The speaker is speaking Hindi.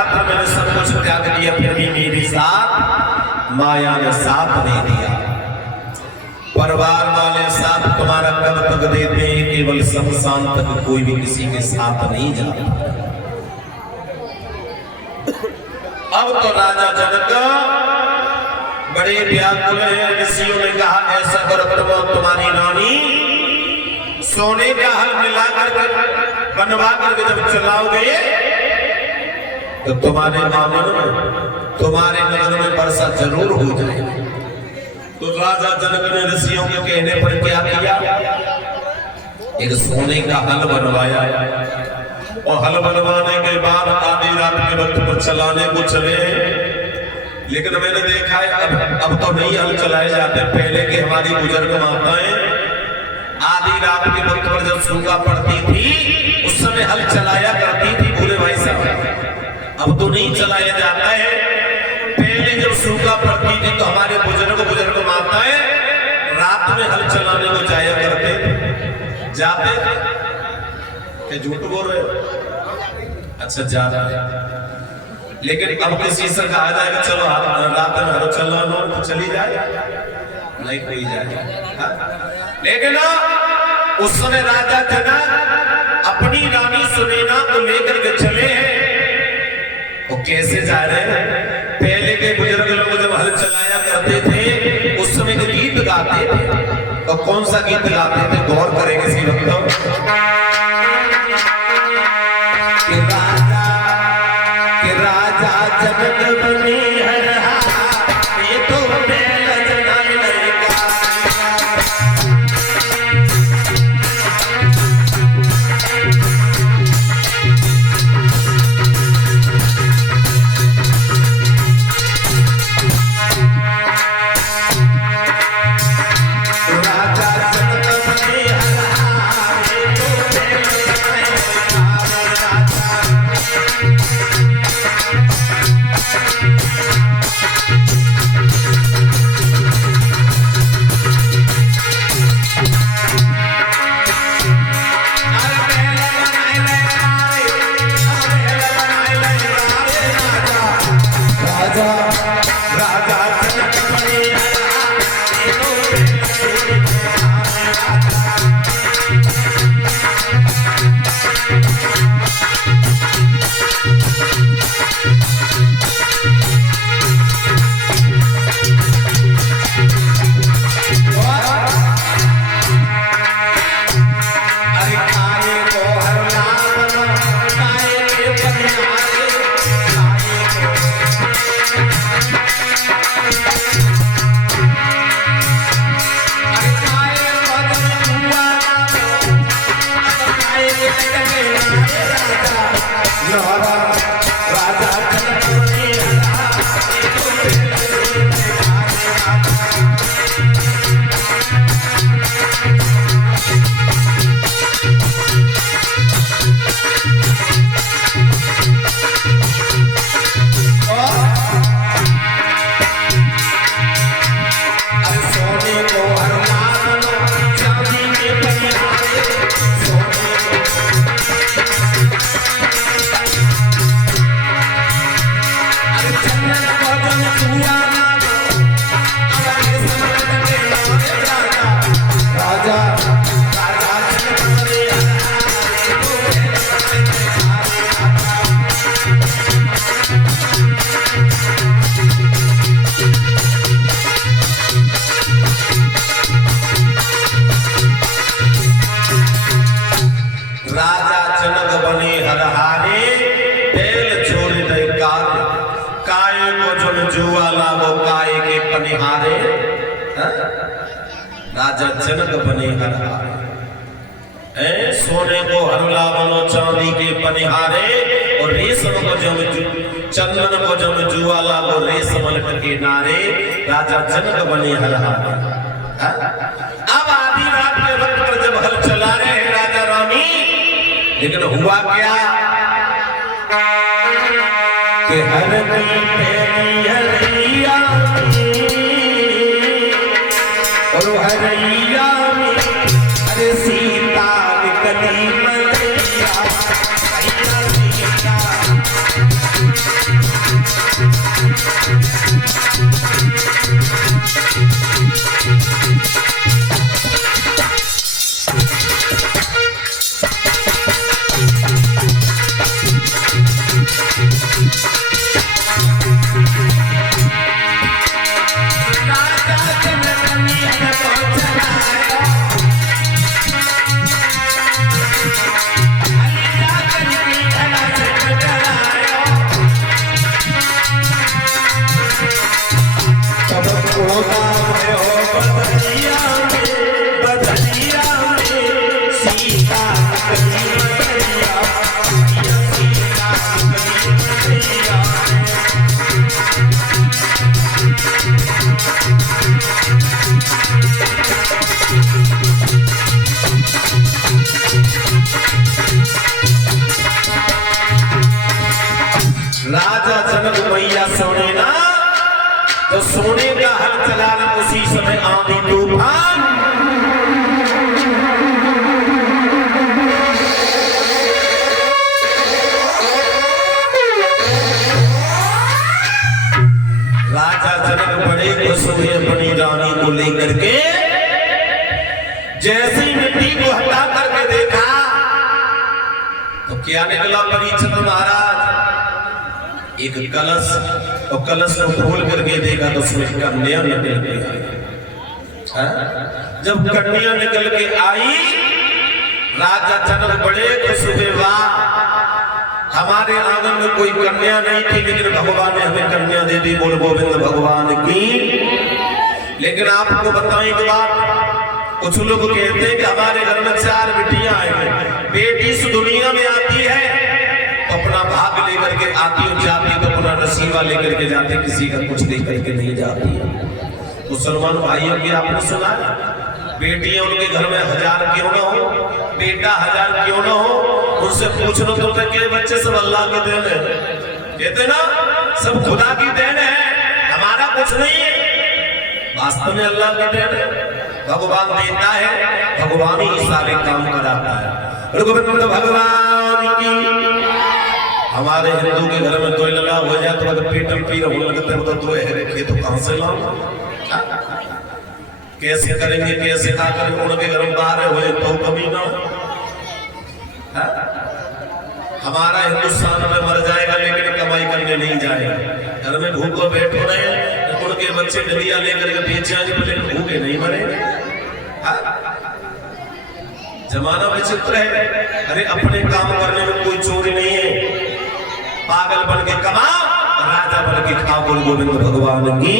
रात्र मैंने सब कुछ त्याग दिया, फिर भी मेरे साथ माया ने साथ नहीं दिया। परिवार वाले साथ तुम्हारा कब तक देते हैं, केवल शमशान तक कोई भी किसी के साथ नहीं जाता। अब तो राजा जनक बड़े व्याकुल हैं। ऋषियों ने कहा ऐसा करो तुम्हारी रानी सोने का हल मिलाकर बनवा करके जब चलाओगे तो तुम्हारे नगर में वर्षा जरूर हो जाएगी। तो राजा जनक ने ऋषियों के कहने पर क्या किया, एक सोने का हल बनवाया और हल बनवाने के बाद आधी रात के वक्त पर चलाने को चले। लेकिन मैंने देखा है अब तो नहीं हल चलाए जाते। पहले के हमारी बुजुर्ग माताएं आधी रात के वक्त पर जब सूखा पड़ती थी उस समय हल चलाया करती थी पूरे भाई साहब। अब तो नहीं चलाया जाता है। पहले जब सूखा पड़ती थी तो हमारे बुजुर्ग माताएं रात में हल चलाने को जाया करते जाते थे। क्या झूठ बोल रहे हो? अच्छा जा रहा है। लेकिन अब किसी से कहा जाए कि चलो रात में हल चला लो तो चली जाए, नहीं कोई जाए। लेकिन उस समय राजा जनक अपनी रानी सुनैना को लेकर के चले हैं। वो कैसे जा रहे हैं? पहले के बुजुर्ग लोग जब हल चलाया करते थे उस समय के गीत गाते थे। तो कौन सा गीत गाते थे गौर करेंगे इसी वक्त। कि राजा जनक बने हर ये तो राजा जनक बने हरहारे, सोने को हरला बनो चांदी के पनिहारे, और रेशम को जम चंदन को जम जुआला वो रेशमल के नारे, राजा जनक बने हरहारे। अब आधी रात के वक्त पर जब हल चला रहे हैं राजा रानी, लेकिन हुआ क्या कि हर और हरैया में अरे सीता निकली मलैया, सीता राजा जनक मैया सोने ना तो सोने का हल चलाना, उसी समय आंधी तूफान। राजा जनक बड़े खुश हुए अपनी रानी को लेकर के। जैसे ही मिट्टी को हटा करके देखा तो क्या निकला परीक्षित महाराज, एक कलश, और कलश को खोल करके देखा तो उसमें कन्या निकल के आई। जब कन्या निकल के आई, राजा जनक बड़े खुश हुए, वाह हमारे आंगन में कोई कन्या नहीं थी, लेकिन भगवान ने हमें कन्या दे दी। बोल गोविंद भगवान की। लेकिन आपको बताएं एक बात, कुछ लोग कहते हैं कि हमारे घर में 4 बेटियां आई, बेटी इस दुनिया में आती है अपना भाग लेकर के आती और जाती, तो अपना नसीबा लेकर के जाते, किसी का कुछ लेकर के नहीं जाती। मुसलमान भाइयों की आपने सुना, बेटियां उनके घर में 1000 क्यों ना हो, बेटा 1000 क्यों ना हो, उनसे पूछ लो तो के बच्चे सब अल्लाह की देन है, कहते ना सब खुदा की देन है, हमारा कुछ नहीं है। वास्तव में अल्लाह की देन है, भगवान देता है, भगवान ही सारे काम कराता है। गोविंद भगवान की। हमारे हिंदू के घर में कोई लगा हो जाए तो अगर पेट में पीड़ होने लगता है तो है तो कहां से लाऊं, कैसे करेंगे, कैसे ना करेंगे, उनके घर में बाहर हुए तो कभी ना। हमारा हिंदुस्तान में मर जाएगा लेकिन कमाई करने नहीं जाएगा। घर में भूखो बैठो रहे, उनके बच्चे डलिया लेकर के बेच जाएंगे, लेकिन भूखे नहीं मरेंगे। जमाना विचित्र है। अरे अपने काम करने में कोई चोरी नहीं है, पागल बन के कमाओ, राजा बन के खाओ। बोल गोविंद भगवान की।